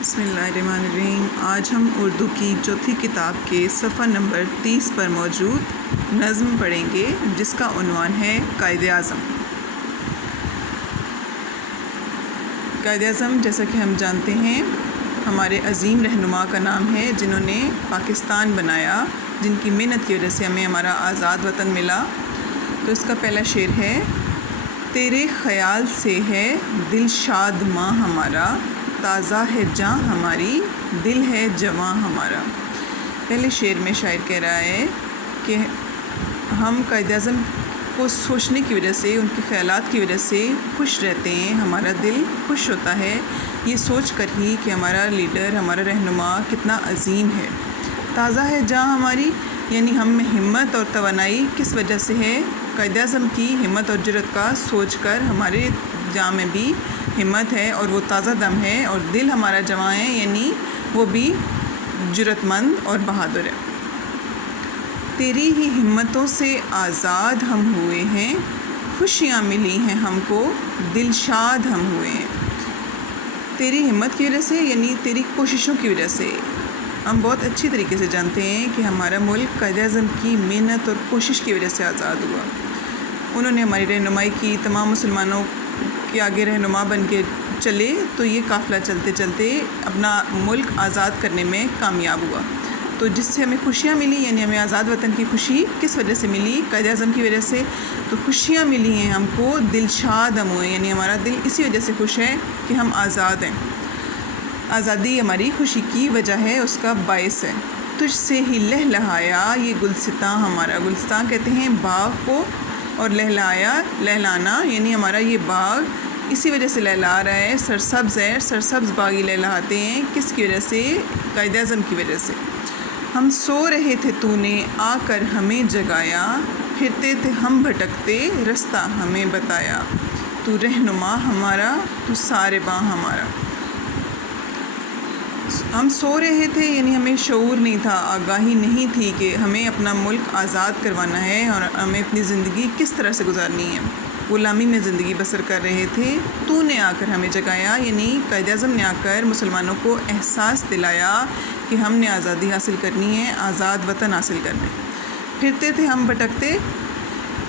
بسم اللہ الرحمن الرحیم۔ آج ہم اردو کی چوتھی کتاب کے صفحہ نمبر 30 پر موجود نظم پڑھیں گے، جس کا عنوان ہے قائد اعظم۔ قائد اعظم جیسا کہ ہم جانتے ہیں ہمارے عظیم رہنما کا نام ہے، جنہوں نے پاکستان بنایا، جن کی محنت کی وجہ سے ہمیں ہمارا آزاد وطن ملا۔ تو اس کا پہلا شعر ہے: تیرے خیال سے ہے دل شاد ماں ہمارا، تازہ ہے جاں ہماری، دل ہے جواں ہمارا۔ پہلے شعر میں شاعر کہہ رہا ہے کہ ہم قائد اعظم کو سوچنے کی وجہ سے، ان کے خیالات کی وجہ سے خوش رہتے ہیں، ہمارا دل خوش ہوتا ہے یہ سوچ کر ہی کہ ہمارا لیڈر، ہمارا رہنما کتنا عظیم ہے۔ تازہ ہے جاں ہماری، یعنی ہم میں ہمت اور توانائی کس وجہ سے ہے؟ قائد اعظم کی ہمت اور جرأت کا سوچ کر ہمارے جاں میں بھی ہمت ہے اور وہ تازہ دم ہے، اور دل ہمارا جواں ہے، یعنی وہ بھی جرأت مند اور بہادر ہے۔ تیری ہی ہمتوں سے آزاد ہم ہوئے ہیں، خوشیاں ملی ہیں ہم کو، دل شاد ہم ہوئے ہیں۔ تیری ہمت کی وجہ سے، یعنی تیری کوششوں کی وجہ سے، ہم بہت اچھی طریقے سے جانتے ہیں کہ ہمارا ملک قائد اعظم کی محنت اور کوشش کی وجہ سے آزاد ہوا۔ انہوں نے ہماری رہنمائی کی، تمام مسلمانوں کے آگے رہنما بن کے چلے، تو یہ قافلہ چلتے چلتے اپنا ملک آزاد کرنے میں کامیاب ہوا۔ تو جس سے ہمیں خوشیاں ملی، یعنی ہمیں آزاد وطن کی خوشی کس وجہ سے ملی؟ قائد اعظم کی وجہ سے۔ تو خوشیاں ملی ہیں ہم کو، دل شاد ہم ہوئے، یعنی ہمارا دل اسی وجہ سے خوش ہے کہ ہم آزاد ہیں۔ آزادی ہماری خوشی کی وجہ ہے، اس کا باعث ہے۔ تجھ سے ہی لہلہایا یہ گلستاں ہمارا، گلستان کہتے ہیں باغ کو، اور لہلایا، لہلانا، یعنی ہمارا یہ باغ اسی وجہ سے لہلا رہا ہے، سرسبز ہے، سرسبز باغ ہی لہلاتے ہیں، کس کی وجہ سے؟ قائد اعظم کی وجہ سے۔ ہم سو رہے تھے تو نے آ کر ہمیں جگایا، پھرتے تھے ہم بھٹکتے رستہ ہمیں بتایا، تو رہنما ہمارا، تو سارباں ہمارا۔ ہم سو رہے تھے، یعنی ہمیں شعور نہیں تھا، آگاہی نہیں تھی کہ ہمیں اپنا ملک آزاد کروانا ہے اور ہمیں اپنی زندگی کس طرح سے گزارنی ہے۔ غلامی میں زندگی بسر کر رہے تھے، تو نے آ کر ہمیں جگایا، یعنی قائد اعظم نے آ کر مسلمانوں کو احساس دلایا کہ ہم نے آزادی حاصل کرنی ہے، آزاد وطن حاصل کرنا ہے۔ پھرتے تھے ہم بھٹکتے،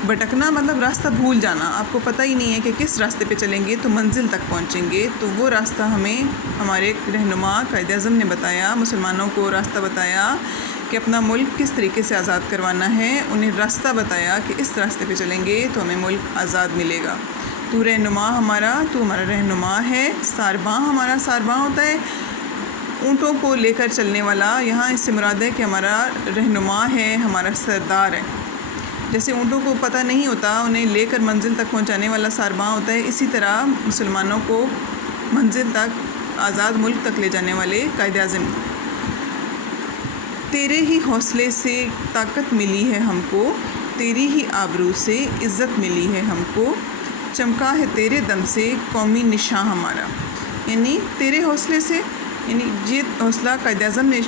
بھٹکنا مطلب راستہ بھول جانا، آپ کو پتہ ہی نہیں ہے کہ کس راستے پہ چلیں گے تو منزل تک پہنچیں گے، تو وہ راستہ ہمیں ہمارے رہنما قائد اعظم نے بتایا، مسلمانوں کو راستہ بتایا کہ اپنا ملک کس طریقے سے آزاد کروانا ہے، انہیں راستہ بتایا کہ اس راستے پہ چلیں گے تو ہمیں ملک آزاد ملے گا۔ تو رہنما ہمارا، تو ہمارا رہنما ہے۔ سارباں ہمارا، سارباں ہوتا ہے اونٹوں کو لے کر چلنے والا، یہاں اس سے مراد ہے کہ ہمارا رہنما ہے، ہمارا سردار ہے۔ جیسے اونٹوں کو پتہ نہیں ہوتا، انہیں لے کر منزل تک پہنچانے والا سارباں ہوتا ہے، اسی طرح مسلمانوں کو منزل تک، آزاد ملک تک لے جانے والے قائد اعظم۔ تیرے ہی حوصلے سے طاقت ملی ہے ہم کو، تیری ہی آبرو سے عزت ملی ہے ہم کو، چمکا ہے تیرے دم سے قومی نشاں ہمارا۔ یعنی تیرے حوصلے سے، یعنی یہ حوصلہ قائد اعظم نے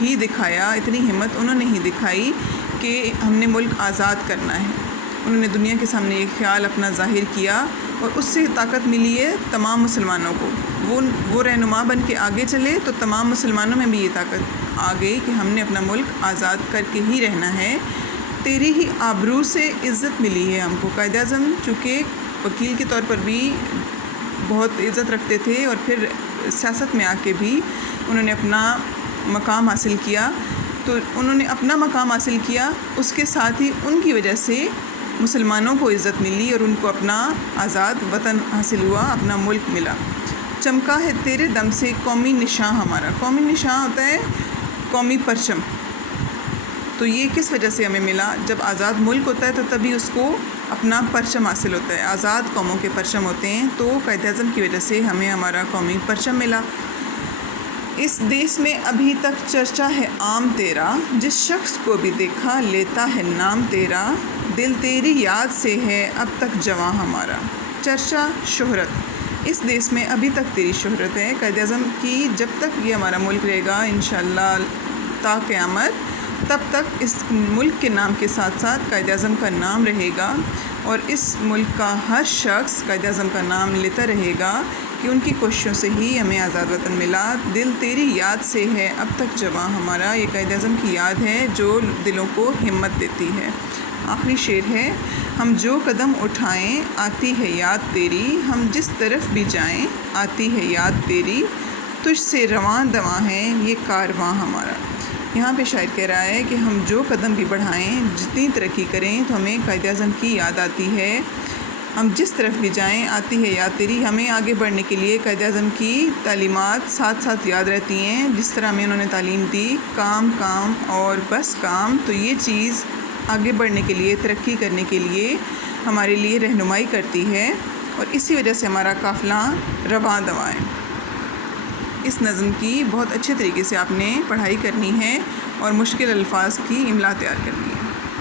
ہی دکھایا، اتنی ہمت انہوں نے ہی دکھائی کہ ہم نے ملک آزاد کرنا ہے۔ انہوں نے دنیا کے سامنے یہ خیال اپنا ظاہر کیا، اور اس سے طاقت ملی ہے تمام مسلمانوں کو۔ وہ رہنما بن کے آگے چلے تو تمام مسلمانوں میں بھی یہ طاقت آ گئی کہ ہم نے اپنا ملک آزاد کر کے ہی رہنا ہے۔ تیری ہی آبرو سے عزت ملی ہے ہم کو۔ قائد اعظم چونکہ وکیل کے طور پر بھی بہت عزت رکھتے تھے، اور پھر سیاست میں آ کے بھی انہوں نے اپنا مقام حاصل کیا، تو انہوں نے اپنا مقام حاصل کیا، اس کے ساتھ ہی ان کی وجہ سے مسلمانوں کو عزت ملی اور ان کو اپنا آزاد وطن حاصل ہوا، اپنا ملک ملا۔ چمکا ہے تیرے دم سے قومی نشاں ہمارا۔ قومی نشاں ہوتا ہے قومی پرچم۔ تو یہ کس وجہ سے ہمیں ملا؟ جب آزاد ملک ہوتا ہے تو تبھی اس کو اپنا پرچم حاصل ہوتا ہے، آزاد قوموں کے پرچم ہوتے ہیں، تو قائد اعظم کی وجہ سے ہمیں ہمارا قومی پرچم ملا۔ اس دیس میں ابھی تک چرچا ہے عام تیرا، جس شخص کو بھی دیکھا لیتا ہے نام تیرا، دل تیری یاد سے ہے اب تک جواں ہمارا۔ چرچا، شہرت، اس دیس میں ابھی تک تیری شہرت ہے قائد اعظم کی، جب تک یہ ہمارا ملک رہے گا انشاءاللہ تا قیامت، تب تک اس ملک کے نام کے ساتھ ساتھ قائد اعظم کا نام رہے گا، اور اس ملک کا ہر شخص قائد اعظم کا نام لیتا رہے گا کہ ان کی کوششوں سے ہی ہمیں آزاد وطن ملا۔ دل تیری یاد سے ہے اب تک جواں ہمارا، یہ قائد اعظم کی یاد ہے جو دلوں کو ہمت دیتی ہے۔ آخری شعر ہے، ہم جو قدم اٹھائیں آتی ہے یاد تیری، ہم جس طرف بھی جائیں آتی ہے یاد تیری، تجھ سے رواں دواں ہے یہ کارواں ہمارا۔ یہاں پہ شاعر کہہ رہا ہے کہ ہم جو قدم بھی بڑھائیں، جتنی ترقی کریں تو ہمیں قائد اعظم کی یاد آتی ہے، ہم جس طرف بھی جائیں آتی ہے یاد تیری۔ ہمیں آگے بڑھنے کے لیے قائد اعظم کی تعلیمات ساتھ ساتھ یاد رہتی ہیں، جس طرح ہمیں انہوں نے تعلیم دی، کام کام اور بس کام، تو یہ چیز آگے بڑھنے کے لیے، ترقی کرنے کے لیے ہمارے لیے رہنمائی کرتی ہے، اور اسی وجہ سے ہمارا قافلہ رواں دواں ہے۔ اس نظم کی بہت اچھے طریقے سے آپ نے پڑھائی کرنی ہے اور مشکل الفاظ کی املا تیار کرنی ہے۔